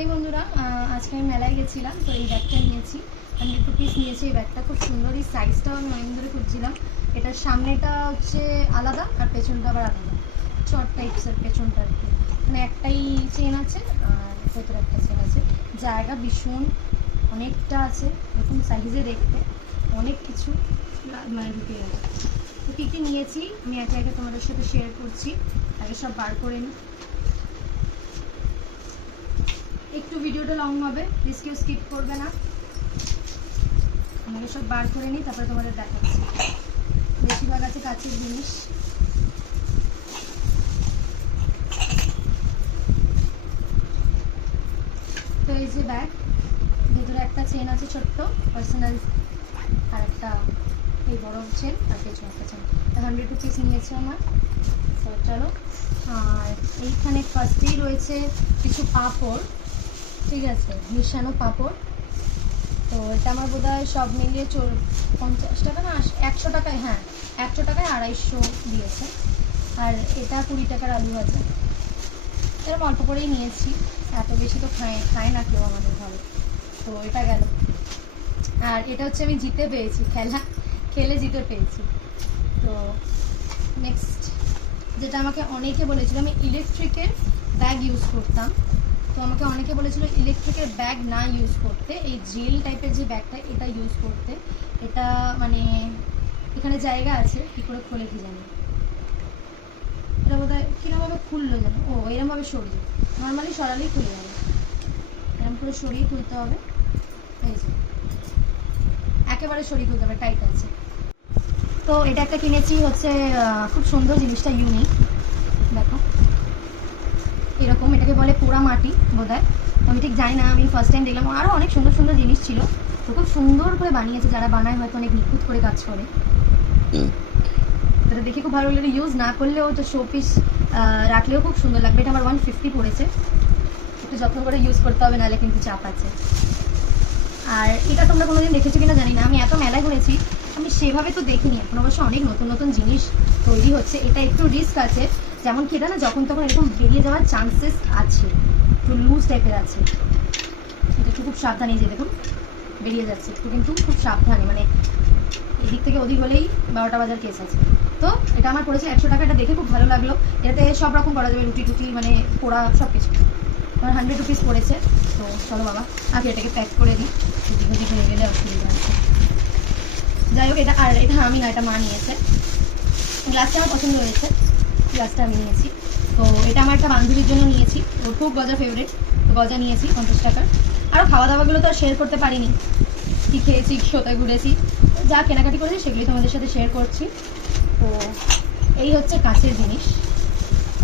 এই বন্ধুরা আজকে আমি মেলায় গেছিলাম, তো এই ব্যাগটা নিয়েছি। আমি একটু পিস নিয়েছি। এই ব্যাগটা খুব সুন্দর, এই সাইজটাও আমি অনেক ধরে খুঁজছিলাম। এটার সামনেটা হচ্ছে আলাদা আর পেছনটা আবার আলাদা, শর্ট টাইপসের পেছনটা আর কি। মানে একটাই চেন আছে আর ভেতরে একটা চেন আছে। জায়গা ভীষণ অনেকটা আছে, এরকম সাইজে দেখতে অনেক কিছু মানে ঢুকে গেছে। তো কী কী নিয়েছি আমি একে একে তোমাদের সাথে শেয়ার করছি। আগে সব বার করে নিই, একটু ভিডিওটা লং হবে, প্লিজ কেউ স্কিপ করবে না। আমাকে সব বার করে নিই, তারপরে তোমাদের দেখাচ্ছি। বেশিরভাগ আছে কাচের জিনিস। তো এই যে ব্যাগ, ভেতরে একটা চেন আছে ছোট্ট পার্সোনাল, আর একটা এই বড় চেন, আর পেছনে একটা চেন। 100 রুপিস নিয়েছে আমার। তো চলো, আর এইখানে ফার্স্টেই রয়েছে কিছু পাঁপড়, ঠিক আছে, মিশানো পাঁপড়। তো এটা আমার বোধ হয় সব মিলিয়ে 50 টাকা না 100 টাকায়, হ্যাঁ 100 টাকায় 250 দিয়েছে। আর এটা 20 টাকার আলু ভাজা। এরকম অল্প করেই নিয়েছি, এত বেশি তো খায় না কেউ আমাদের ঘরে। তো এটা গেল। আর এটা হচ্ছে আমি জিতে পেয়েছি, খেলে জিতে পেয়েছি। তো নেক্সট যেটা আমাকে অনেকে বলেছিল, আমি ইলেকট্রিকের ব্যাগ ইউজ করতাম। তো আমাকে অনেকে বলেছিল ইলেকট্রিকের ব্যাগ না ইউজ করতে, এই জেল টাইপের যে ব্যাগটা এটা ইউজ করতে। এটা মানে এখানে জায়গা আছে, কী করে খোলে কি জানি। এটা বোধ হয় কীরকমভাবে খুললো যেন, ও এরকমভাবে সরিয়ে, নর্মালি সরালেই খুলে যাবে। এরকম করে সরিয়ে খুলতে হবে, এই যে একেবারে সরিয়ে খুলতে হবে, টাইট আছে। তো এটা একটা কিনেছি, হচ্ছে খুব সুন্দর জিনিসটা, ইউনিক। দেখো এরকম, এটাকে বলে পোড়া মাটি বোধ হয়, আমি ঠিক জানি না, আমি ফার্স্ট টাইম দেখলাম। আরও অনেক সুন্দর সুন্দর জিনিস ছিল, তো খুব সুন্দর করে বানিয়েছে, যারা বানায় হয়তো অনেক নিখুঁত করে কাজ করে। এটা দেখে খুব ভালো লাগলো। ইউজ না করলেও তো শো পিস রাখলেও খুব সুন্দর লাগবে। এটা আমার 150 পড়েছে, একটু যত্ন করে ইউজ করতে হবে, নাহলে কিন্তু চাপ আছে। আর এটা তোমরা কোনোদিন দেখেছো কিনা জানি না, আমি এত মেলায় ঘুরেছি আমি সেভাবে তো দেখিনি। এখন অবশ্য অনেক নতুন নতুন জিনিস তৈরি হচ্ছে, এটা একটু রিস্ক আছে। যেমন কি এটা না যখন তখন এরকম বেরিয়ে যাওয়ার চান্সেস আছে, একটু লুজ টাইপের আছে। এটা একটু খুব সাবধানে, যে দেখুন বেরিয়ে যাচ্ছে, একটু কিন্তু খুব সাবধানে, মানে এদিক থেকে ওদিক হলেই 12টা বাজার কেস আছে। তো এটা আমার পড়েছে 100 টাকা। এটা দেখে খুব ভালো লাগলো, এটাতে সব রকম করা যাবে, রুটি টুটি মানে পোড়া সব কিছু। আমার 100 রুপিস পড়েছে। তো চলো বাবা, আগে এটাকে প্যাক করে দিই, রুটি টুটি হয়ে গেলে অসুবিধা আছে। যাই হোক, এটা আর এটা আমি না, এটা মা নিয়েছে। গ্লাসটা আমার পছন্দ হয়েছে, গ্লাসটা আমি নিয়েছি। তো এটা আমার একটা বান্ধবীর জন্য নিয়েছি, ওর খুব গজা ফেভারিট, তো গজা নিয়েছি 50 টাকার। আরও খাওয়া দাওয়াগুলো তো আর শেয়ার করতে পারিনি, কী খেয়েছি, কোথায় ঘুরেছি, যা কেনাকাটি করেছি সেগুলি তোমাদের সাথে শেয়ার করছি। তো এই হচ্ছে কাছের জিনিস।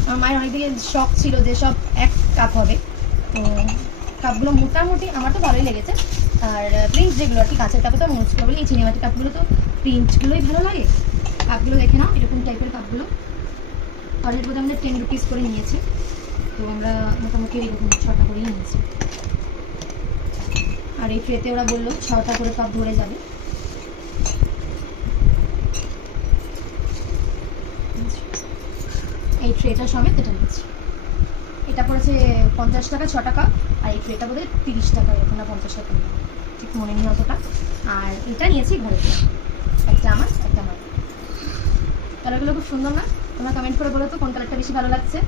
আমার মায়ের অনেকদিকে শখ ছিল যে সব 1 কাপ হবে। তো কাপগুলো মোটামুটি আমার তো ভালোই লেগেছে। আর প্রিন্ট যেগুলো আর কি, কাঁচের কাপে তো মোস্ট বলি, এই চিনিমাটি কাপগুলো তো প্রিন্টগুলোই ভালো লাগে। কাপগুলো দেখে নাও, এরকম টাইপের কাপগুলো। আর এর বোধহয় আমরা 10 রুপিস করে নিয়েছি। তো আমরা মোটামুটি এরকম 6টা করেই নিয়েছি। আর এই ট্রেতে ওরা বললো 6টা করে কাপ ধরে যাবে। এই ট্রেটা সমেত এটা নিয়েছি। এটা পড়েছে 50 টাকা 6 টাকা, আর এই ট্রেটা বোধহয় 30 টাকা, এরকম না 50 টাকা, ঠিক মনে নেই অতটা। আর এটা নিয়েছি ঘরে, একটা আমার একটা আমার। কালারগুলো খুব সুন্দর না? তোমরা কমেন্ট করে বলো তো কোন কালারটা বেশি ভালো লাগছে।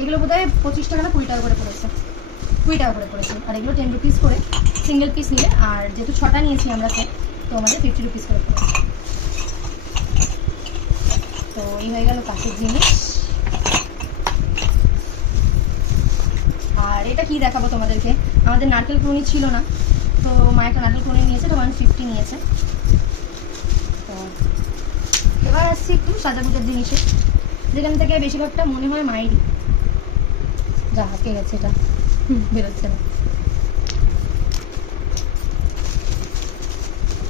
এগুলো বোধহয় 25 টাকা না 20 টাকা করে পড়েছে, 20 টাকা করে পড়েছে। আর এগুলো 10 রুপিস করে সিঙ্গেল পিস নিলে, আর যেহেতু 6টা নিয়েছি আমরা সেট, তো আমাদের 50 রুপিস করে পড়েছে। তো এই হয়ে গেল কাছের জিনিস। আর এটা কি দেখাবো তোমাদেরকে, আমাদের নারকেল কুড়ি ছিল না, তো মা একটা নারকেল কুড়ি নিয়েছে, এটা 150 নিয়েছে। তো এবার আসছি একটু সাজাগুজার জিনিসে, যেখান থেকে বেশিরভাগটা মনে হয় মায়েরই। যা হাতে গেছে, এটা বেরোচ্ছে না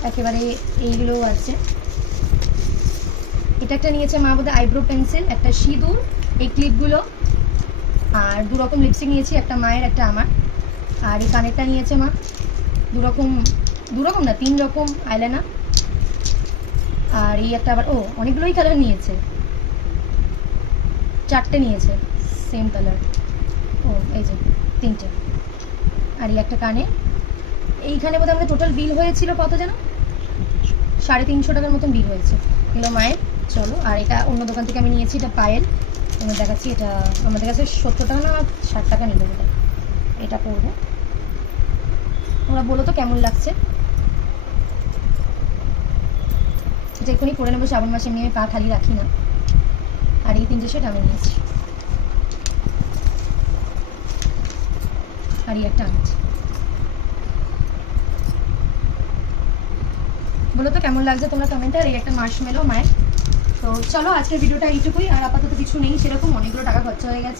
একেবারে। এইগুলোও আছে। এটা একটা নিয়েছে মা বোধহয় আইব্রো পেন্সিল, একটা সিঁদুর, এই ক্লিপগুলো, আর 2 রকম লিপস্টিক নিয়েছি, একটা মায়ের একটা আমার। আর এই কানেরটা নিয়েছে মা, 2 রকম না 3 রকম আইলাইনার। আর এই একটা আবার, ও অনেকগুলোই কালার নিয়েছে, 4টে নিয়েছে সেম কালার। ও এই যে 3টে। আর এই একটা কানে। এইখানে বোধহয় আমাদের টোটাল বিল হয়েছিল কত যেন, 350 টাকার মতন বিল হয়েছে এগুলো মায়ের। চলো, আর এটা অন্য দোকান থেকে আমি নিয়েছি, এটা পায়েল, তোমার দেখাচ্ছি। এটা আমাদের কাছে 70 টাকা না 60 টাকা নিল এটা। এটা পরবো, তোমরা বলো তো কেমন লাগছে। এটা এক্ষুনি পরে নেবো, শ্রাবণ মাসে নিয়ে পা খালি রাখি না। আর এই 3টে সেট আমি নিয়েছি, আর এই একটা আনছি। বলো তো কেমন লাগছে তোমরা কমেন্টে। আর এই একটা মার্শমেলো মায়ের। তো চলো আজকের ভিডিওটা এইটুকুই, আর আপাতত কিছু নেই সেরকম, অনেকগুলো টাকা খরচা হয়ে গেছে।